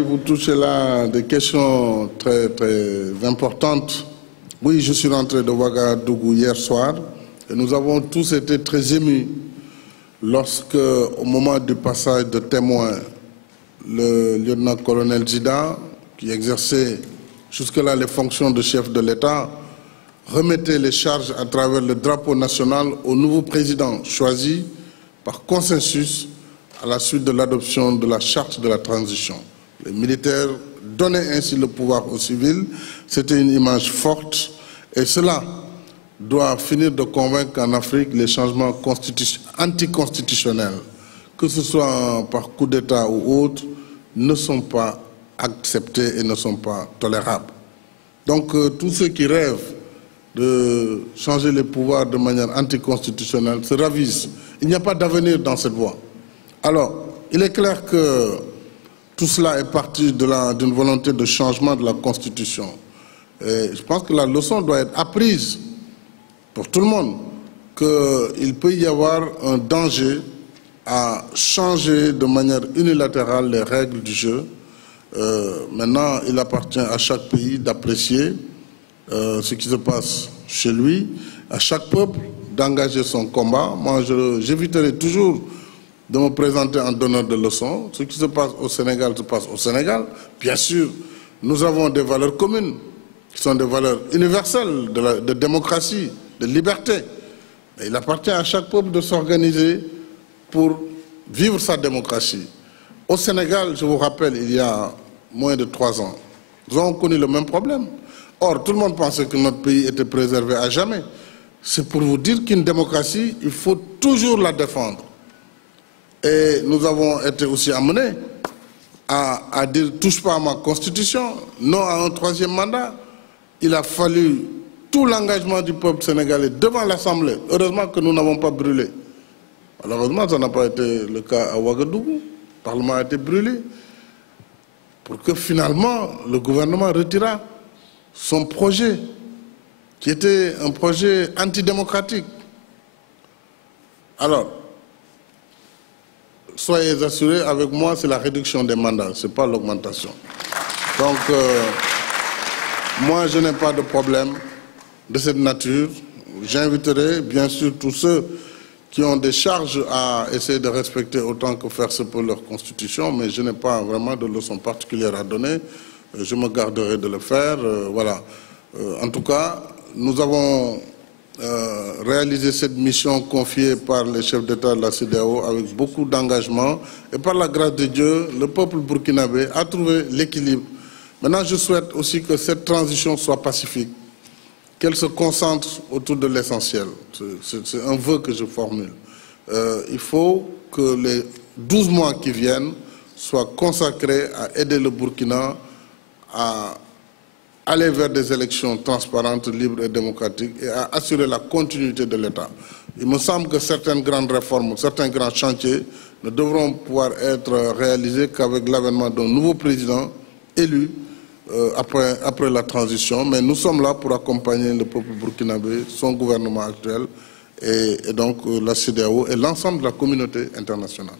Vous touchez là des questions très importantes. Oui, je suis rentré de Ouagadougou hier soir et nous avons tous été très émus lorsque, au moment du passage de témoin, le lieutenant-colonel Zida, qui exerçait jusque-là les fonctions de chef de l'État, remettait les charges à travers le drapeau national au nouveau président choisi par consensus à la suite de l'adoption de la charte de la transition. Les militaires donnaient ainsi le pouvoir aux civils. C'était une image forte et cela doit finir de convaincre qu'en Afrique, les changements anticonstitutionnels, que ce soit par coup d'État ou autre, ne sont pas acceptés et ne sont pas tolérables. Donc tous ceux qui rêvent de changer les pouvoirs de manière anticonstitutionnelle se ravissent. Il n'y a pas d'avenir dans cette voie. Alors, il est clair que tout cela est parti d'une volonté de changement de la Constitution. Et je pense que la leçon doit être apprise pour tout le monde, qu'il peut y avoir un danger à changer de manière unilatérale les règles du jeu. Maintenant, il appartient à chaque pays d'apprécier ce qui se passe chez lui, à chaque peuple d'engager son combat. Moi, j'éviterai toujours de me présenter en donneur de leçons. Ce qui se passe au Sénégal se passe au Sénégal. Bien sûr, nous avons des valeurs communes, qui sont des valeurs universelles de démocratie, de liberté. Mais il appartient à chaque peuple de s'organiser pour vivre sa démocratie. Au Sénégal, je vous rappelle, il y a moins de 3 ans, nous avons connu le même problème. Or, tout le monde pensait que notre pays était préservé à jamais. C'est pour vous dire qu'une démocratie, il faut toujours la défendre. Et nous avons été aussi amenés à dire « touche pas à ma constitution », non à un 3e mandat. Il a fallu tout l'engagement du peuple sénégalais devant l'Assemblée. Heureusement que nous n'avons pas brûlé. Malheureusement, ça n'a pas été le cas à Ouagadougou. Le Parlement a été brûlé pour que finalement le gouvernement retira son projet, qui était un projet antidémocratique. Alors, soyez assurés, avec moi, c'est la réduction des mandats, ce n'est pas l'augmentation. Donc, moi, je n'ai pas de problème de cette nature. J'inviterai, bien sûr, tous ceux qui ont des charges à essayer de respecter autant que faire se peut leur constitution, mais je n'ai pas vraiment de leçon particulière à donner. Je me garderai de le faire. Voilà. En tout cas, nous avons réalisé cette mission confiée par les chefs d'État de la CEDEAO avec beaucoup d'engagement. Et par la grâce de Dieu, le peuple burkinabé a trouvé l'équilibre. Maintenant, je souhaite aussi que cette transition soit pacifique, qu'elle se concentre autour de l'essentiel. C'est un vœu que je formule. Il faut que les 12 mois qui viennent soient consacrés à aider le Burkina à aller vers des élections transparentes, libres et démocratiques et à assurer la continuité de l'État. Il me semble que certaines grandes réformes, certains grands chantiers ne devront pouvoir être réalisés qu'avec l'avènement d'un nouveau président élu après la transition. Mais nous sommes là pour accompagner le peuple burkinabé, son gouvernement actuel et donc la CEDEAO et l'ensemble de la communauté internationale.